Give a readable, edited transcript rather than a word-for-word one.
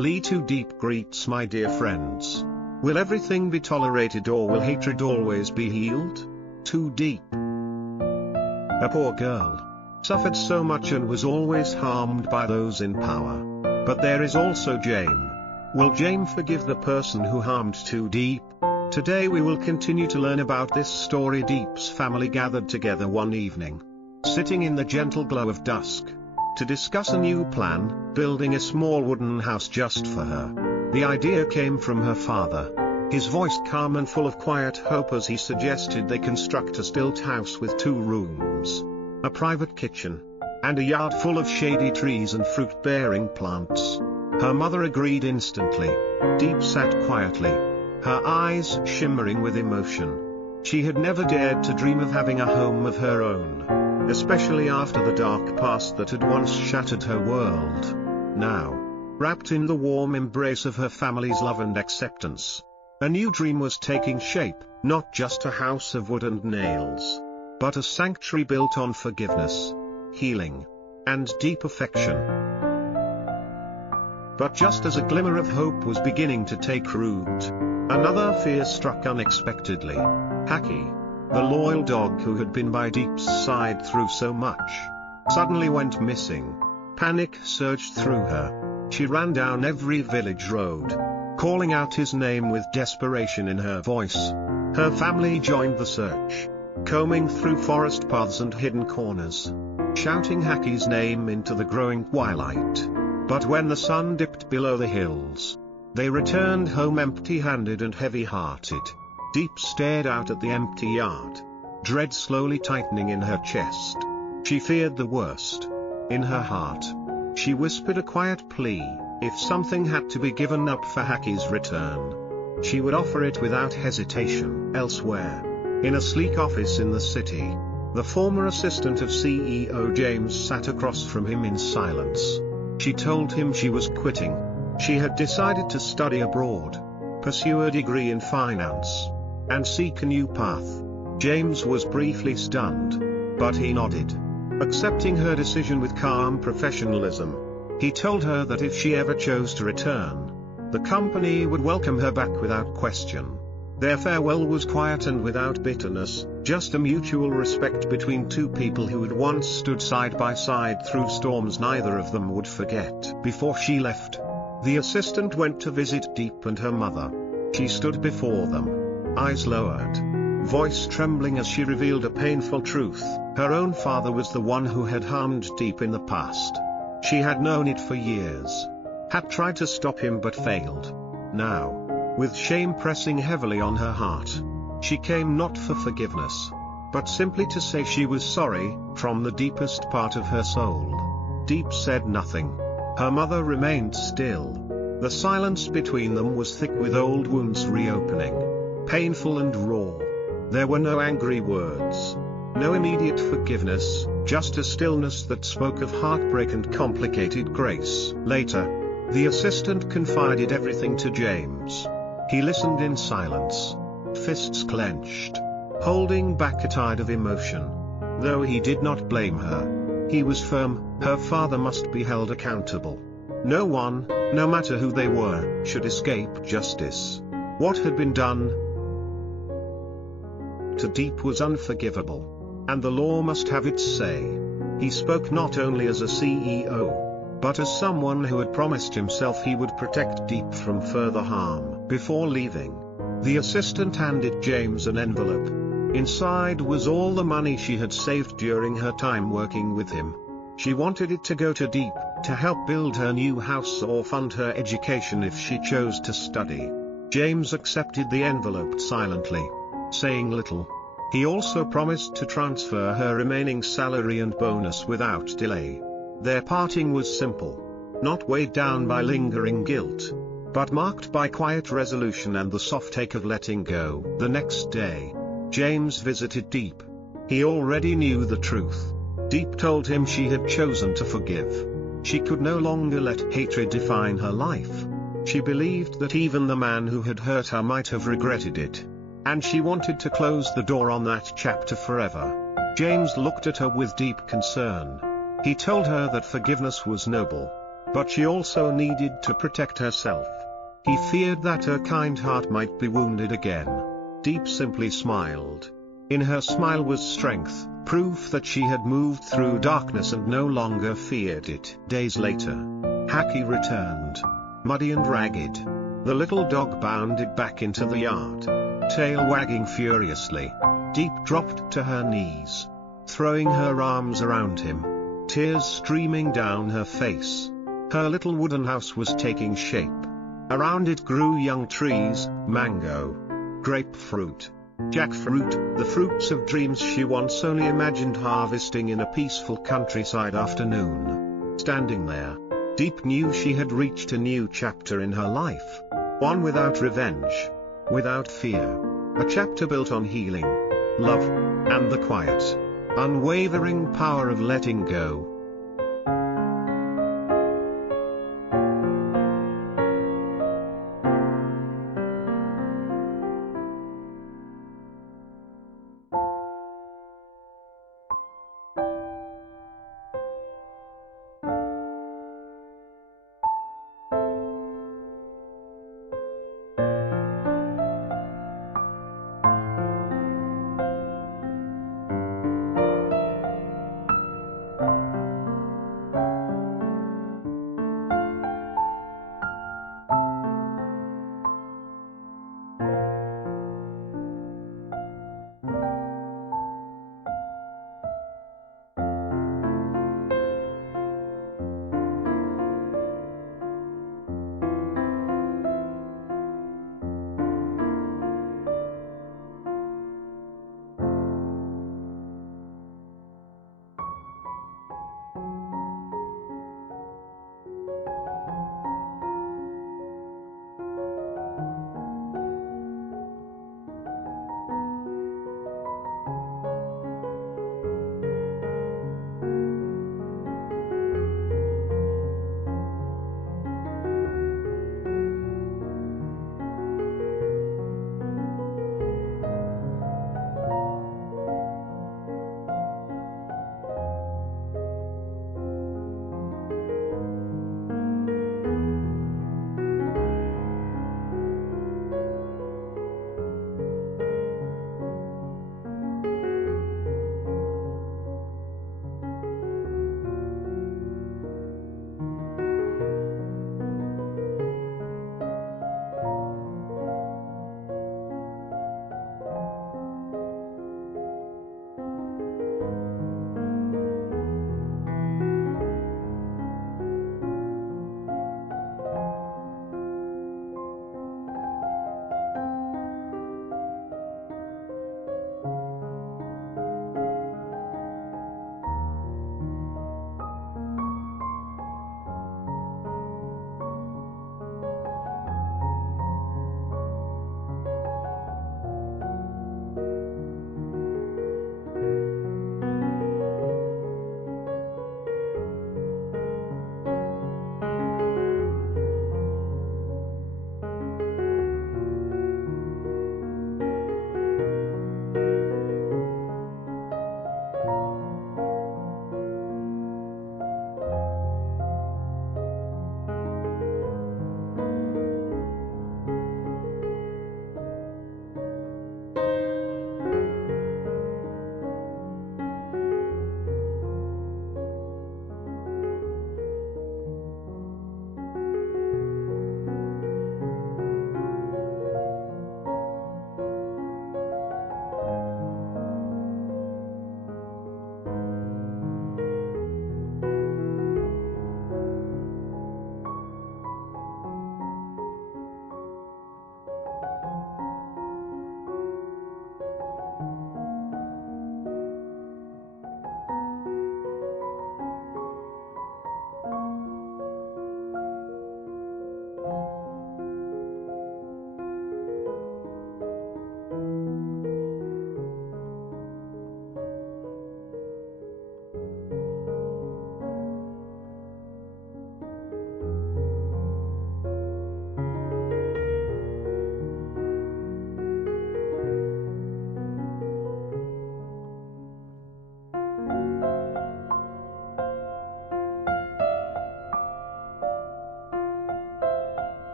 Lee Too Deep greets my dear friends. Will everything be tolerated or will hatred always be healed? Too deep. A poor girl. Suffered so much and was always harmed by those in power. But there is also James. Will James forgive the person who harmed Too Deep? Today we will continue to learn about this story. Deep's family gathered together one evening, sitting in the gentle glow of dusk, to discuss a new plan, building a small wooden house just for her. The idea came from her father, his voice calm and full of quiet hope as he suggested they construct a stilt house with 2 rooms, a private kitchen, and a yard full of shady trees and fruit-bearing plants. Her mother agreed instantly. Deep sat quietly, her eyes shimmering with emotion. She had never dared to dream of having a home of her own, especially after the dark past that had once shattered her world. Now, wrapped in the warm embrace of her family's love and acceptance, a new dream was taking shape, not just a house of wood and nails, but a sanctuary built on forgiveness, healing, and deep affection. But just as a glimmer of hope was beginning to take root, another fear struck unexpectedly. Hacky, the loyal dog who had been by Deep's side through so much, suddenly went missing. Panic surged through her. She ran down every village road, calling out his name with desperation in her voice. Her family joined the search, combing through forest paths and hidden corners, shouting Hacky's name into the growing twilight. But when the sun dipped below the hills, they returned home empty-handed and heavy-hearted. Deep stared out at the empty yard, dread slowly tightening in her chest. She feared the worst. In her heart, she whispered a quiet plea: if something had to be given up for Hacky's return, she would offer it without hesitation. Elsewhere, in a sleek office in the city, the former assistant of CEO James sat across from him in silence. She told him she was quitting. She had decided to study abroad, pursue a degree in finance, and seek a new path. James was briefly stunned, but he nodded, accepting her decision with calm professionalism. He told her that if she ever chose to return, the company would welcome her back without question. Their farewell was quiet and without bitterness, just a mutual respect between 2 people who had once stood side by side through storms neither of them would forget. Before she left, the assistant went to visit Deep and her mother. She stood before them, eyes lowered, voice trembling as she revealed a painful truth. Her own father was the one who had harmed Deep in the past. She had known it for years, had tried to stop him but failed. Now, with shame pressing heavily on her heart, she came not for forgiveness, but simply to say she was sorry, from the deepest part of her soul. Deep said nothing. Her mother remained still. The silence between them was thick with old wounds reopening, painful and raw. There were no angry words, no immediate forgiveness, just a stillness that spoke of heartbreak and complicated grace. Later, the assistant confided everything to James. He listened in silence, fists clenched, holding back a tide of emotion. Though he did not blame her, he was firm: her father must be held accountable. No one, no matter who they were, should escape justice. What had been done to Deep was unforgivable, and the law must have its say. He spoke not only as a CEO, but as someone who had promised himself he would protect Deep from further harm. Before leaving, the assistant handed James an envelope. Inside was all the money she had saved during her time working with him. She wanted it to go to Deep, to help build her new house or fund her education if she chose to study. James accepted the envelope silently, saying little. He also promised to transfer her remaining salary and bonus without delay. Their parting was simple, not weighed down by lingering guilt, but marked by quiet resolution and the soft ache of letting go. The next day, James visited Deep. He already knew the truth. Deep told him she had chosen to forgive. She could no longer let hatred define her life. She believed that even the man who had hurt her might have regretted it, and she wanted to close the door on that chapter forever. James looked at her with deep concern. He told her that forgiveness was noble, But she also needed to protect herself. He feared that her kind heart might be wounded again. Deep simply smiled. In her smile was strength, proof that she had moved through darkness and no longer feared it. Days later, Hacky returned, muddy and ragged. The little dog bounded back into the yard, tail wagging furiously. Deep dropped to her knees, throwing her arms around him, tears streaming down her face. Her little wooden house was taking shape. Around it grew young trees, mango, grapefruit, jackfruit, the fruits of dreams she once only imagined harvesting in a peaceful countryside afternoon. Standing there, Deep knew she had reached a new chapter in her life. One without revenge, without fear. A chapter built on healing, love, and the quiet, unwavering power of letting go.